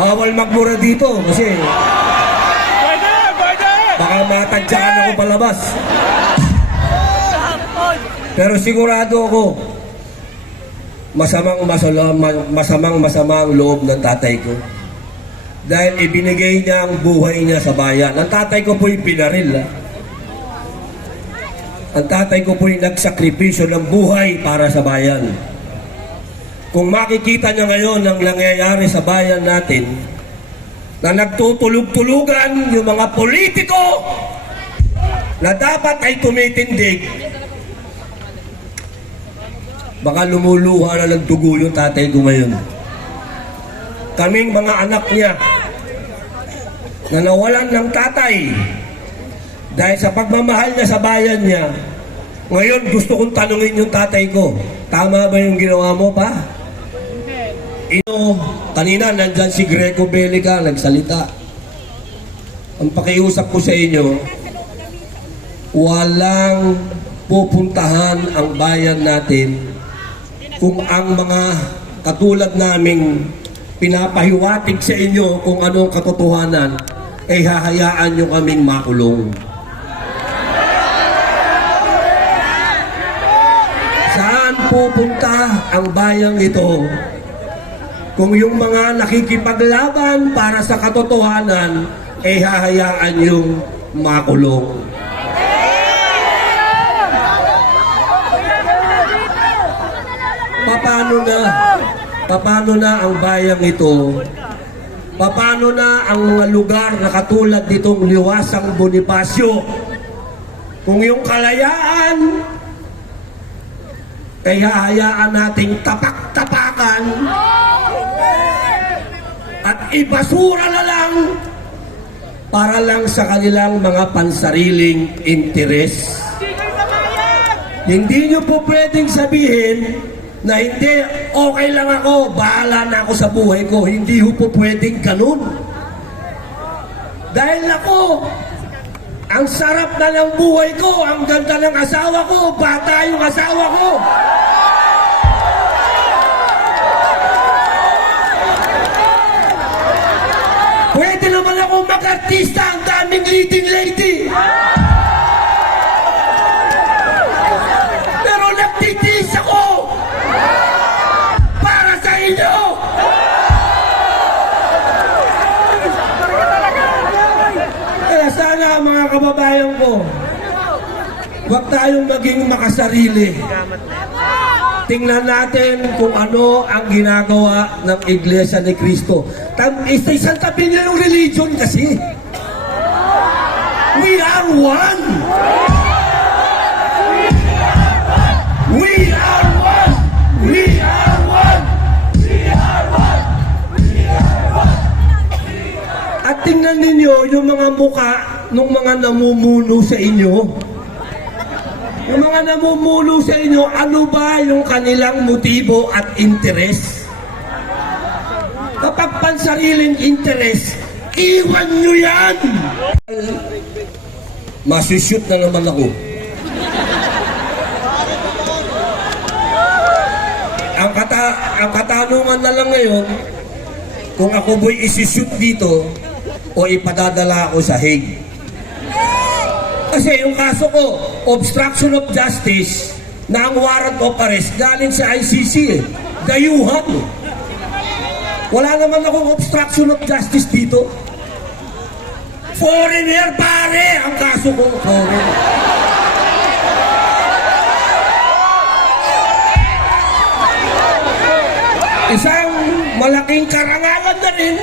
Bawal magmura dito kasi baka matadyakan ako palabas. Pero sigurado ako, masamang loob ng tatay ko. Dahil ibinigay niya ang buhay niya sa bayan. Ang tatay ko po'y pinaril. Ang tatay ko po'y nagsakripisyo ng buhay para sa bayan. Kung makikita niya ngayon ang nangyayari sa bayan natin, na nagtutulog-tulugan yung mga politiko na dapat ay tumitindig, baka lumuluha na ng dugo yung tatay ko ngayon. Kaming mga anak niya na nawalan ng tatay dahil sa pagmamahal niya sa bayan niya, ngayon gusto kong tanungin yung tatay ko, tama ba yung ginawa mo pa? Kanina nandyan si Greco Belica nagsalita. Ang pakiusap ko sa inyo, walang pupuntahan ang bayan natin kung ang mga katulad naming pinapahiwatig sa inyo kung anong katotohanan, ay hahayaan nyo kaming makulong. Saan pupunta ang bayang ito kung yung mga nakikipaglaban para sa katotohanan ay hahayaan yung makulong? Paano na ang bayang ito? Paano na ang mga lugar na katulad nitong Liwasang Bonifacio? Kung yung kalayaan ay hahayaan nating tapak-tapakan at ibasura na lang para lang sa kanilang mga pansariling interes. Hindi nyo po pwedeng sabihin na hindi, okay lang ako, bahala na ako sa buhay ko. Hindi po pwedeng ganun. Dahil ako, ang sarap na ng buhay ko, ang ganda ng asawa ko, bata yung asawa ko. Pwede naman ako mag-artista, ang daming leading lady. Pero nagtitiis ako para sa inyo. Kaya sana mga kababayan ko, huwag tayong maging makasarili. Tingnan natin kung ano ang ginagawa ng Iglesia ni Cristo. Isang tabi niya yung religion kasi. We are one! We are one! We are one! We are one! We are one! At tingnan ninyo yung mga muka ng mga namumuno sa inyo. Yung mga namumuno sa inyo, ano ba yung kanilang motibo at interes? Kapag pansariling interes, iwan nyo yan! Masushoot na naman ako. Ang katanungan na lang ngayon, kung ako bo'y isishoot dito o ipadadala ako sa Hague. Kasi yung kaso ko, obstruction of justice, na ang warrant of arrest galing sa ICC eh. Dayuhan. Wala naman akong obstruction of justice dito. Foreigner pare ang kaso ko. Foreigner. Isang malaking karangalan na rin.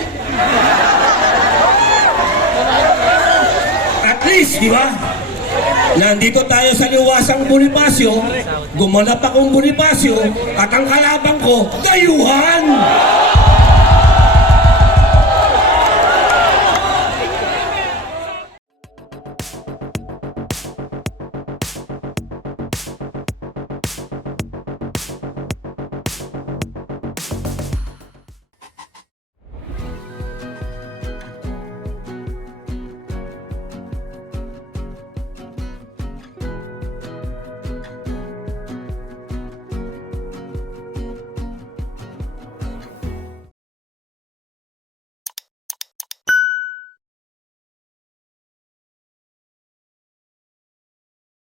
At least, di ba? Nandito tayo sa Liwasang Bonifacio, gumanap akong Bonifacio, at ang kalabang ko, dayuhan!